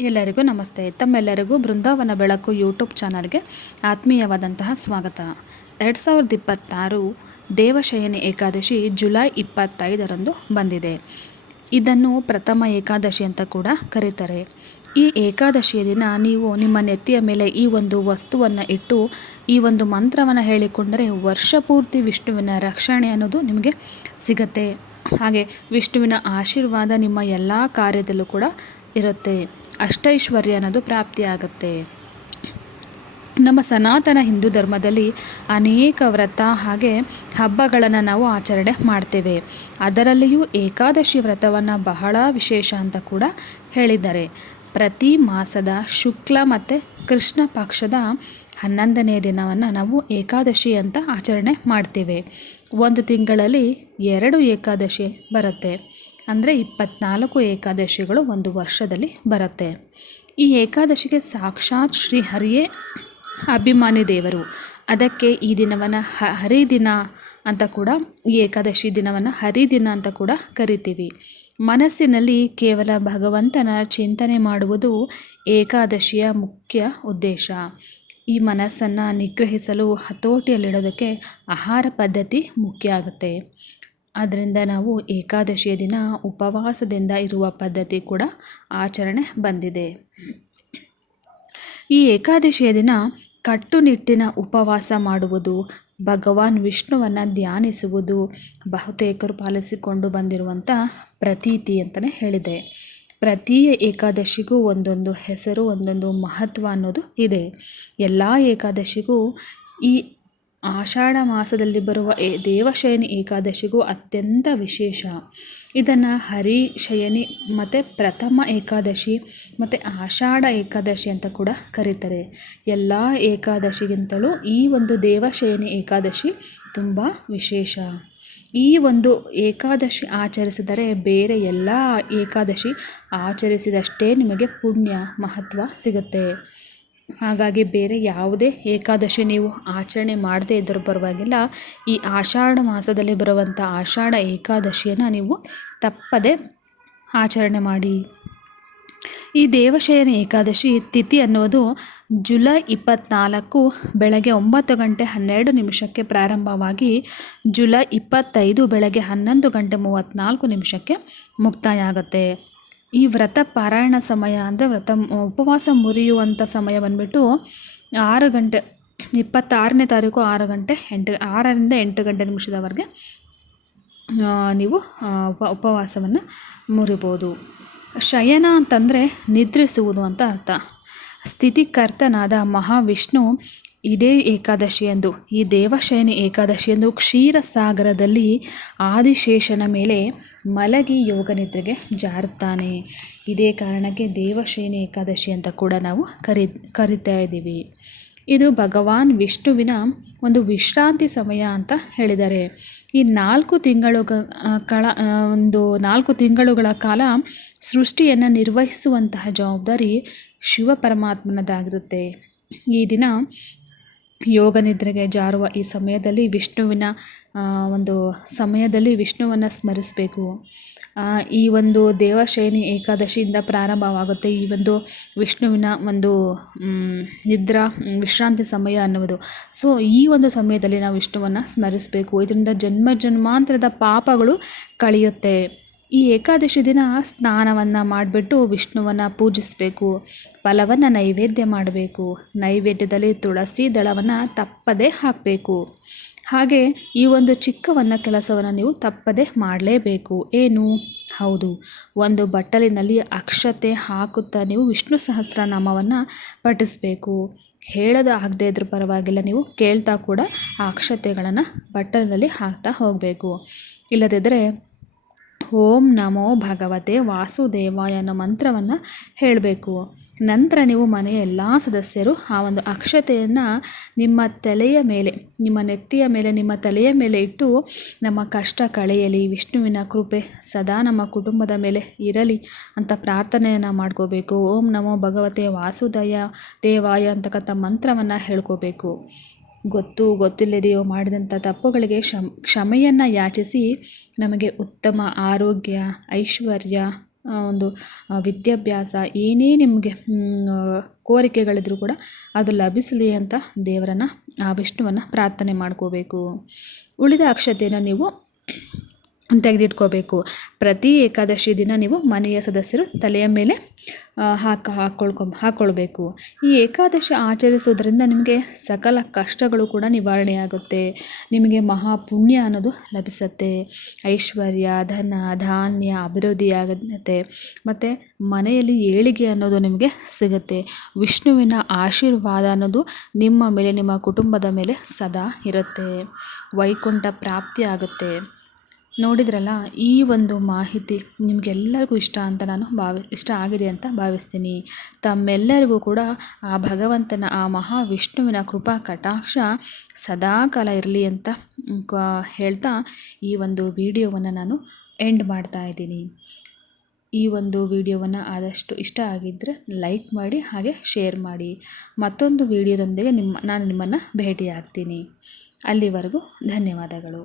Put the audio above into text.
ಎಲ್ಲರಿಗೂ ನಮಸ್ತೆ. ತಮ್ಮೆಲ್ಲರಿಗೂ ಬೃಂದಾವನ ಬೆಳಕು ಯೂಟ್ಯೂಬ್ ಚಾನಲ್ಗೆ ಆತ್ಮೀಯವಾದಂತಹ ಸ್ವಾಗತ. 2026 ದೇವಶಯನಿ ಏಕಾದಶಿ ಜುಲೈ 25ರಂದು ಬಂದಿದೆ. ಇದನ್ನು ಪ್ರಥಮ ಏಕಾದಶಿ ಅಂತ ಕೂಡ ಕರೀತಾರೆ. ಈ ಏಕಾದಶಿಯ ದಿನ ನೀವು ನಿಮ್ಮ ನೆತ್ತಿಯ ಮೇಲೆ ಈ ಒಂದು ವಸ್ತುವನ್ನು ಇಟ್ಟು ಈ ಒಂದು ಮಂತ್ರವನ್ನು ಹೇಳಿಕೊಂಡರೆ ವರ್ಷ ಪೂರ್ತಿ ವಿಷ್ಣುವಿನ ರಕ್ಷಣೆ ಅನ್ನೋದು ನಿಮಗೆ ಸಿಗತ್ತೆ. ಹಾಗೆ ವಿಷ್ಣುವಿನ ಆಶೀರ್ವಾದ ನಿಮ್ಮ ಎಲ್ಲ ಕಾರ್ಯದಲ್ಲೂ ಕೂಡ ಇರುತ್ತೆ. ಅಷ್ಟೈಶ್ವರ್ಯ ಅನ್ನೋದು ಪ್ರಾಪ್ತಿಯಾಗುತ್ತೆ. ನಮ್ಮ ಸನಾತನ ಹಿಂದೂ ಧರ್ಮದಲ್ಲಿ ಅನೇಕ ವ್ರತ ಹಾಗೆ ಹಬ್ಬಗಳನ್ನು ನಾವು ಆಚರಣೆ ಮಾಡ್ತೇವೆ. ಅದರಲ್ಲಿಯೂ ಏಕಾದಶಿ ವ್ರತವನ್ನು ಬಹಳ ವಿಶೇಷ ಅಂತ ಕೂಡ ಹೇಳಿದ್ದಾರೆ. ಪ್ರತಿ ಮಾಸದ ಶುಕ್ಲ ಮತ್ತು ಕೃಷ್ಣ ಪಕ್ಷದ 11ನೇ ದಿನವನ್ನು ನಾವು ಏಕಾದಶಿ ಅಂತ ಆಚರಣೆ ಮಾಡ್ತೇವೆ. ಒಂದು ತಿಂಗಳಲ್ಲಿ 2 ಏಕಾದಶಿ ಬರುತ್ತೆ. ಅಂದರೆ 24 ಏಕಾದಶಿಗಳು ಒಂದು ವರ್ಷದಲ್ಲಿ ಬರುತ್ತೆ. ಈ ಏಕಾದಶಿಗೆ ಸಾಕ್ಷಾತ್ ಶ್ರೀ ಹರಿಯೇ ಅಭಿಮಾನಿ ದೇವರು. ಅದಕ್ಕೆ ಈ ದಿನವನ್ನು ಹರಿದಿನ ಅಂತ ಕೂಡ, ಈ ಏಕಾದಶಿ ದಿನವನ್ನು ಹರಿದಿನ ಅಂತ ಕೂಡ ಕರಿತೀವಿ. ಮನಸ್ಸಿನಲ್ಲಿ ಕೇವಲ ಭಗವಂತನ ಚಿಂತನೆ ಮಾಡುವುದು ಏಕಾದಶಿಯ ಮುಖ್ಯ ಉದ್ದೇಶ. ಈ ಮನಸ್ಸನ್ನು ನಿಗ್ರಹಿಸಲು ಹತೋಟಿಯಲ್ಲಿಡೋದಕ್ಕೆ ಆಹಾರ ಪದ್ಧತಿ ಮುಖ್ಯ ಆಗುತ್ತೆ. ಆದ್ದರಿಂದ ನಾವು ಏಕಾದಶಿಯ ದಿನ ಉಪವಾಸದಿಂದ ಇರುವ ಪದ್ಧತಿ ಕೂಡ ಆಚರಣೆ ಬಂದಿದೆ. ಈ ಏಕಾದಶಿಯ ದಿನ ಕಟ್ಟುನಿಟ್ಟಿನ ಉಪವಾಸ ಮಾಡುವುದು, ಭಗವಾನ್ ವಿಷ್ಣುವನ್ನು ಧ್ಯಾನಿಸುವುದು ಬಹುತೇಕರು ಪಾಲಿಸಿಕೊಂಡು ಬಂದಿರುವಂಥ ಪ್ರತೀತಿ ಅಂತಲೇ ಹೇಳಿದೆ. ಪ್ರತಿ ಏಕಾದಶಿಗೂ ಒಂದೊಂದು ಹೆಸರು, ಒಂದೊಂದು ಮಹತ್ವ ಅನ್ನೋದು ಇದೆ. ಎಲ್ಲ ಏಕಾದಶಿಗೂ ಈ ಆಷಾಢ ಮಾಸದಲ್ಲಿ ಬರುವ ದೇವಶಯನಿ ಏಕಾದಶಿಗೂ ಅತ್ಯಂತ ವಿಶೇಷ. ಇದನ್ನು ಹರಿಶಯನಿ ಮತ್ತು ಪ್ರಥಮ ಏಕಾದಶಿ ಮತ್ತು ಆಷಾಢ ಏಕಾದಶಿ ಅಂತ ಕೂಡ ಕರೀತಾರೆ. ಎಲ್ಲ ಏಕಾದಶಿಗಿಂತಲೂ ಈ ಒಂದು ದೇವಶಯನಿ ಏಕಾದಶಿ ತುಂಬ ವಿಶೇಷ. ಈ ಒಂದು ಏಕಾದಶಿ ಆಚರಿಸಿದರೆ ಬೇರೆ ಎಲ್ಲ ಏಕಾದಶಿ ಆಚರಿಸಿದಷ್ಟೇ ನಿಮಗೆ ಪುಣ್ಯ ಮಹತ್ವ ಸಿಗುತ್ತೆ. ಹಾಗಾಗಿ ಬೇರೆ ಯಾವುದೇ ಏಕಾದಶಿ ನೀವು ಆಚರಣೆ ಮಾಡದೇ ಇದ್ದರೂ ಪರವಾಗಿಲ್ಲ, ಈ ಆಷಾಢ ಮಾಸದಲ್ಲಿ ಬರುವಂಥ ಆಷಾಢ ಏಕಾದಶಿಯನ್ನು ನೀವು ತಪ್ಪದೆ ಆಚರಣೆ ಮಾಡಿ. ಈ ದೇವಶಯನಿ ಏಕಾದಶಿ ತಿಥಿ ಅನ್ನೋದು ಜುಲೈ 24 ಬೆಳಗ್ಗೆ 9:12 ಪ್ರಾರಂಭವಾಗಿ ಜುಲೈ 25 ಬೆಳಗ್ಗೆ 11:34 ಮುಕ್ತಾಯ ಆಗುತ್ತೆ. ಈ ವ್ರತ ಪಾರಾಯಣ ಸಮಯ ಅಂದರೆ ಉಪವಾಸ ಮುರಿಯುವಂಥ ಸಮಯ ಬಂದುಬಿಟ್ಟು 6 ಗಂಟೆ 26ನೇ ತಾರೀಕು 6ರಿಂದ 8 ಗಂಟೆ ನಿಮಿಷದವರೆಗೆ ನೀವು ಉಪವಾಸವನ್ನು ಮುರಿಬೋದು. ಶಯನ ಅಂತಂದರೆ ನಿದ್ರಿಸುವುದು ಅಂತ ಅರ್ಥ. ಸ್ಥಿತಿಕರ್ತನಾದ ಮಹಾವಿಷ್ಣು ಇದೇ ಏಕಾದಶಿಯಂದು, ಈ ದೇವಶಯನಿ ಏಕಾದಶಿಯಂದು ಕ್ಷೀರಸಾಗರದಲ್ಲಿ ಆದಿಶೇಷನ ಮೇಲೆ ಮಲಗಿ ಯೋಗನಿದ್ರೆಗೆ ಜಾರುತ್ತಾನೆ. ಇದೇ ಕಾರಣಕ್ಕೆ ದೇವಶಯನಿ ಏಕಾದಶಿ ಅಂತ ಕೂಡ ನಾವು ಕರಿತಾ ಇದ್ದೀವಿ. ಇದು ಭಗವಾನ್ ವಿಷ್ಣುವಿನ ಒಂದು ವಿಶ್ರಾಂತಿ ಸಮಯ ಅಂತ ಹೇಳಿದ್ದಾರೆ. ಈ 4 ತಿಂಗಳುಗಳ ಕಾಲ ಸೃಷ್ಟಿಯನ್ನು ನಿರ್ವಹಿಸುವಂತಹ ಜವಾಬ್ದಾರಿ ಶಿವ ಪರಮಾತ್ಮನದಾಗಿರುತ್ತೆ. ಈ ದಿನ ಯೋಗ ನಿದ್ರೆಗೆ ಜಾರುವ ಈ ಸಮಯದಲ್ಲಿ ವಿಷ್ಣುವನ್ನು ಸ್ಮರಿಸಬೇಕು. ಈ ಒಂದು ದೇವಶಯನಿ ಏಕಾದಶಿಯಿಂದ ಪ್ರಾರಂಭವಾಗುತ್ತೆ ಈ ಒಂದು ವಿಷ್ಣುವಿನ ಒಂದು ವಿಶ್ರಾಂತಿ ಸಮಯ ಅನ್ನುವುದು. ಸೊ ಈ ಒಂದು ಸಮಯದಲ್ಲಿ ನಾವು ವಿಷ್ಣುವನ್ನು ಸ್ಮರಿಸಬೇಕು. ಇದರಿಂದ ಜನ್ಮಾಂತರದ ಪಾಪಗಳು ಕಳೆಯುತ್ತೆ. ಈ ಏಕಾದಶಿ ದಿನ ಸ್ನಾನವನ್ನು ಮಾಡಿಬಿಟ್ಟು ವಿಷ್ಣುವನ್ನು ಪೂಜಿಸಬೇಕು. ಫಲವನ್ನು ನೈವೇದ್ಯ ಮಾಡಬೇಕು. ನೈವೇದ್ಯದಲ್ಲಿ ತುಳಸಿ ದಳವನ್ನು ತಪ್ಪದೆ ಹಾಕಬೇಕು. ಹಾಗೆ ಈ ಒಂದು ಚಿಕ್ಕವನ್ನ ಕೆಲಸವನ್ನು ನೀವು ತಪ್ಪದೆ ಮಾಡಲೇಬೇಕು. ಏನು? ಹೌದು, ಒಂದು ಬಟ್ಟಲಿನಲ್ಲಿ ಅಕ್ಷತೆ ಹಾಕುತ್ತಾ ನೀವು ವಿಷ್ಣು ಸಹಸ್ರನಾಮವನ್ನು ಪಠಿಸಬೇಕು. ಹೇಳೋದು ಆಗದೇ ಇದ್ರೂ ಪರವಾಗಿಲ್ಲ, ನೀವು ಕೇಳ್ತಾ ಕೂಡ ಆ ಅಕ್ಷತೆಗಳನ್ನು ಬಟ್ಟಲಿನಲ್ಲಿ ಹಾಕ್ತಾ ಹೋಗಬೇಕು. ಇಲ್ಲದಿದ್ದರೆ ಓಂ ನಮೋ ಭಗವತೆ ವಾಸುದೇವಾಯ ಅನ್ನೋ ಮಂತ್ರವನ್ನು ಹೇಳಬೇಕು. ನಂತರ ನೀವು ಮನೆಯ ಎಲ್ಲ ಸದಸ್ಯರು ಆ ಒಂದು ಅಕ್ಷತೆಯನ್ನು ನಿಮ್ಮ ತಲೆಯ ಮೇಲೆ, ನಿಮ್ಮ ನೆತ್ತಿಯ ಮೇಲೆ, ನಿಮ್ಮ ತಲೆಯ ಮೇಲೆ ಇಟ್ಟು ನಮ್ಮ ಕಷ್ಟ ಕಳೆಯಲಿ, ವಿಷ್ಣುವಿನ ಕೃಪೆ ಸದಾ ನಮ್ಮ ಕುಟುಂಬದ ಮೇಲೆ ಇರಲಿ ಅಂತ ಪ್ರಾರ್ಥನೆಯನ್ನು ಮಾಡ್ಕೋಬೇಕು. ಓಂ ನಮೋ ಭಗವತೆ ವಾಸುದೇವಾಯ ಅಂತಕ್ಕಂಥ ಮಂತ್ರವನ್ನು ಹೇಳ್ಕೋಬೇಕು. ಗೊತ್ತಿಲ್ಲದೆಯೋ ಮಾಡಿದಂಥ ತಪ್ಪುಗಳಿಗೆ ಕ್ಷಮೆಯನ್ನು ಯಾಚಿಸಿ ನಮಗೆ ಉತ್ತಮ ಆರೋಗ್ಯ, ಐಶ್ವರ್ಯ, ಒಂದು ವಿದ್ಯಾಭ್ಯಾಸ ಏನೇ ನಿಮಗೆ ಕೋರಿಕೆಗಳಿದ್ರೂ ಕೂಡ ಅದು ಲಭಿಸಲಿ ಅಂತ ದೇವರನ್ನು ಆ ವಿಷ್ಣುವನ್ನು ಪ್ರಾರ್ಥನೆ ಮಾಡ್ಕೋಬೇಕು. ಉಳಿದ ಅಕ್ಷತೆಯನ್ನು ನೀವು ತೆಗೆದಿಟ್ಕೋಬೇಕು. ಪ್ರತಿ ಏಕಾದಶಿ ದಿನ ನೀವು ಮನೆಯ ಸದಸ್ಯರು ತಲೆಯ ಮೇಲೆ ಹಾಕ್ಕೊಳ್ಬೇಕು. ಈ ಏಕಾದಶಿ ಆಚರಿಸೋದ್ರಿಂದ ನಿಮಗೆ ಸಕಲ ಕಷ್ಟಗಳು ಕೂಡ ನಿವಾರಣೆಯಾಗುತ್ತೆ. ನಿಮಗೆ ಮಹಾಪುಣ್ಯ ಅನ್ನೋದು ಲಭಿಸುತ್ತೆ. ಐಶ್ವರ್ಯ, ಧನ, ಧಾನ್ಯ ಅಭಿವೃದ್ಧಿಯಾಗುತ್ತೆ. ಮತ್ತು ಮನೆಯಲ್ಲಿ ಏಳಿಗೆ ಅನ್ನೋದು ನಿಮಗೆ ಸಿಗುತ್ತೆ. ವಿಷ್ಣುವಿನ ಆಶೀರ್ವಾದ ಅನ್ನೋದು ನಿಮ್ಮ ಮೇಲೆ, ನಿಮ್ಮ ಕುಟುಂಬದ ಮೇಲೆ ಸದಾ ಇರುತ್ತೆ. ವೈಕುಂಠ ಪ್ರಾಪ್ತಿ ಆಗುತ್ತೆ. ನೋಡಿದ್ರಲ್ಲ, ಈ ಒಂದು ಮಾಹಿತಿ ನಿಮಗೆಲ್ಲರಿಗೂ ಇಷ್ಟ ಆಗಿದೆ ಅಂತ ಭಾವಿಸ್ತೀನಿ. ತಮ್ಮೆಲ್ಲರಿಗೂ ಕೂಡ ಆ ಭಗವಂತನ, ಆ ಮಹಾವಿಷ್ಣುವಿನ ಕೃಪಾ ಕಟಾಕ್ಷ ಸದಾಕಾಲ ಇರಲಿ ಅಂತ ಹೇಳ್ತಾ ಈ ಒಂದು ವಿಡಿಯೋವನ್ನು ನಾನು ಎಂಡ್ ಮಾಡ್ತಾ ಇದ್ದೀನಿ. ಈ ಒಂದು ವಿಡಿಯೋವನ್ನು ಆದಷ್ಟು ಇಷ್ಟ ಆಗಿದ್ದರೆ ಲೈಕ್ ಮಾಡಿ, ಹಾಗೆ ಶೇರ್ ಮಾಡಿ. ಮತ್ತೊಂದು ವಿಡಿಯೋದೊಂದಿಗೆ ನಾನು ನಿಮ್ಮನ್ನು ಭೇಟಿಯಾಗ್ತೀನಿ. ಅಲ್ಲಿವರೆಗೂ ಧನ್ಯವಾದಗಳು.